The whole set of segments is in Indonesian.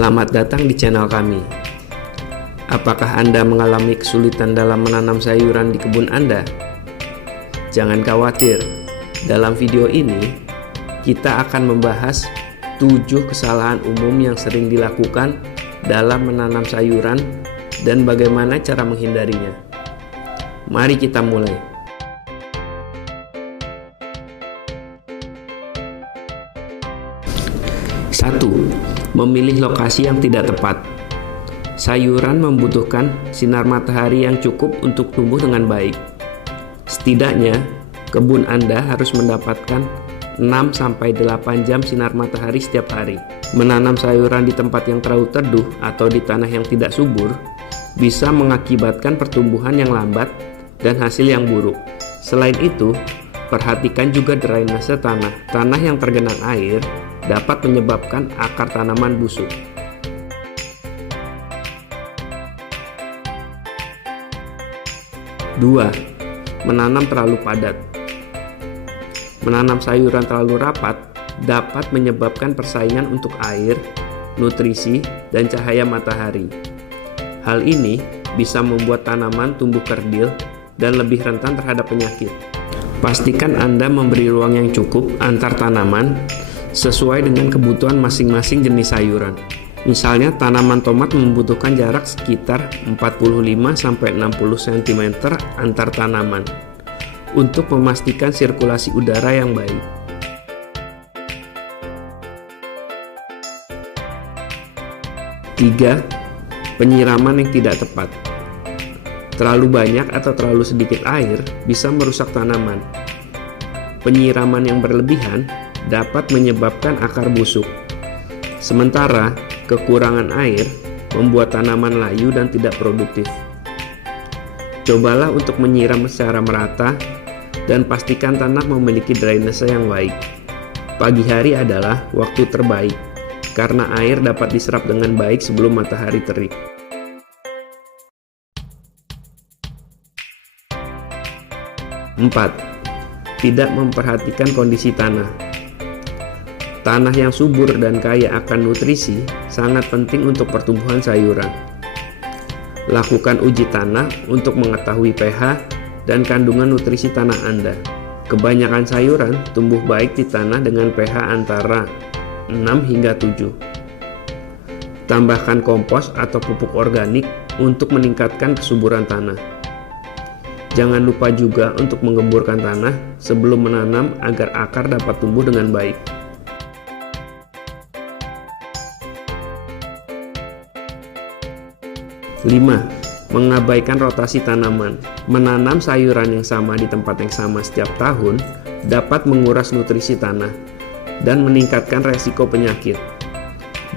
Selamat datang di channel kami. Apakah Anda mengalami kesulitan dalam menanam sayuran di kebun Anda? Jangan khawatir, dalam video ini kita akan membahas 7 kesalahan umum yang sering dilakukan dalam menanam sayuran dan bagaimana cara menghindarinya. Mari kita mulai. 1. Memilih lokasi yang tidak tepat. Sayuran membutuhkan sinar matahari yang cukup untuk tumbuh dengan baik. Setidaknya, kebun Anda harus mendapatkan 6-8 jam sinar matahari setiap hari. Menanam sayuran di tempat yang terlalu teduh atau di tanah yang tidak subur bisa mengakibatkan pertumbuhan yang lambat dan hasil yang buruk. Selain itu, perhatikan juga drainase tanah. Tanah yang tergenang air dapat menyebabkan akar tanaman busuk. 2. Menanam terlalu padat. Menanam sayuran terlalu rapat dapat menyebabkan persaingan untuk air, nutrisi, dan cahaya matahari. Hal ini bisa membuat tanaman tumbuh kerdil dan lebih rentan terhadap penyakit. Pastikan Anda memberi ruang yang cukup antar tanaman sesuai dengan kebutuhan masing-masing jenis sayuran. Misalnya, tanaman tomat membutuhkan jarak sekitar 45-60 cm antar tanaman untuk memastikan sirkulasi udara yang baik. 3. Penyiraman yang tidak tepat. Terlalu banyak atau terlalu sedikit air bisa merusak tanaman. Penyiraman yang berlebihan dapat menyebabkan akar busuk. Sementara, kekurangan air membuat tanaman layu dan tidak produktif. Cobalah untuk menyiram secara merata dan pastikan tanah memiliki drainase yang baik. Pagi hari adalah waktu terbaik karena air dapat diserap dengan baik sebelum matahari terik. 4. Tidak memperhatikan kondisi tanah. Tanah yang subur dan kaya akan nutrisi sangat penting untuk pertumbuhan sayuran. Lakukan uji tanah untuk mengetahui pH dan kandungan nutrisi tanah Anda. Kebanyakan sayuran tumbuh baik di tanah dengan pH antara 6 hingga 7. Tambahkan kompos atau pupuk organik untuk meningkatkan kesuburan tanah. Jangan lupa juga untuk menggemburkan tanah sebelum menanam agar akar dapat tumbuh dengan baik. 5. Mengabaikan rotasi tanaman. Menanam sayuran yang sama di tempat yang sama setiap tahun dapat menguras nutrisi tanah dan meningkatkan resiko penyakit.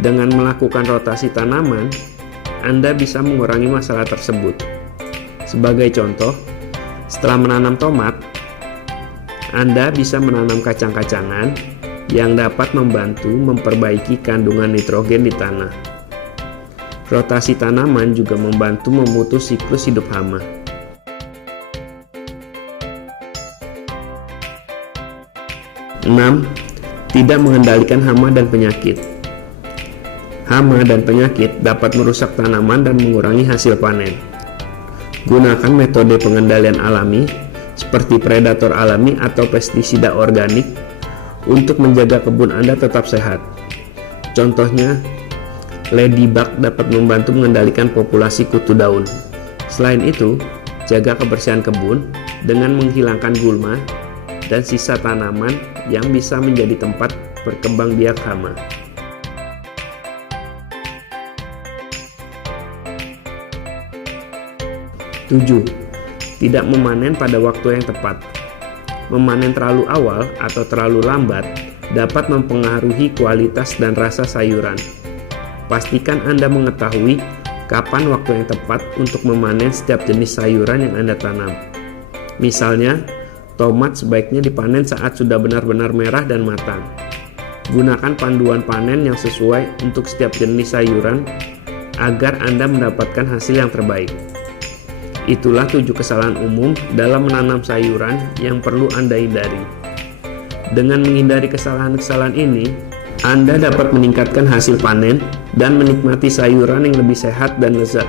Dengan melakukan rotasi tanaman, Anda bisa mengurangi masalah tersebut. Sebagai contoh, setelah menanam tomat, Anda bisa menanam kacang-kacangan yang dapat membantu memperbaiki kandungan nitrogen di tanah. Rotasi tanaman juga membantu memutus siklus hidup hama. 6. Tidak mengendalikan hama dan penyakit. Hama dan penyakit dapat merusak tanaman dan mengurangi hasil panen. Gunakan metode pengendalian alami seperti predator alami atau pestisida organik untuk menjaga kebun Anda tetap sehat. Contohnya, ladybug dapat membantu mengendalikan populasi kutu daun. Selain itu, jaga kebersihan kebun dengan menghilangkan gulma dan sisa tanaman yang bisa menjadi tempat berkembang biak hama. 7. Tidak memanen pada waktu yang tepat. Memanen terlalu awal atau terlalu lambat dapat mempengaruhi kualitas dan rasa sayuran. Pastikan Anda mengetahui kapan waktu yang tepat untuk memanen setiap jenis sayuran yang Anda tanam. Misalnya, tomat sebaiknya dipanen saat sudah benar-benar merah dan matang. Gunakan panduan panen yang sesuai untuk setiap jenis sayuran agar Anda mendapatkan hasil yang terbaik. Itulah 7 kesalahan umum dalam menanam sayuran yang perlu Anda hindari. Dengan menghindari kesalahan-kesalahan ini, Anda dapat meningkatkan hasil panen dan menikmati sayuran yang lebih sehat dan lezat.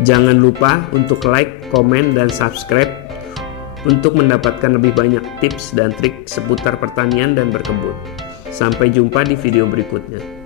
Jangan lupa untuk like, komen, dan subscribe untuk mendapatkan lebih banyak tips dan trik seputar pertanian dan berkebun. Sampai jumpa di video berikutnya.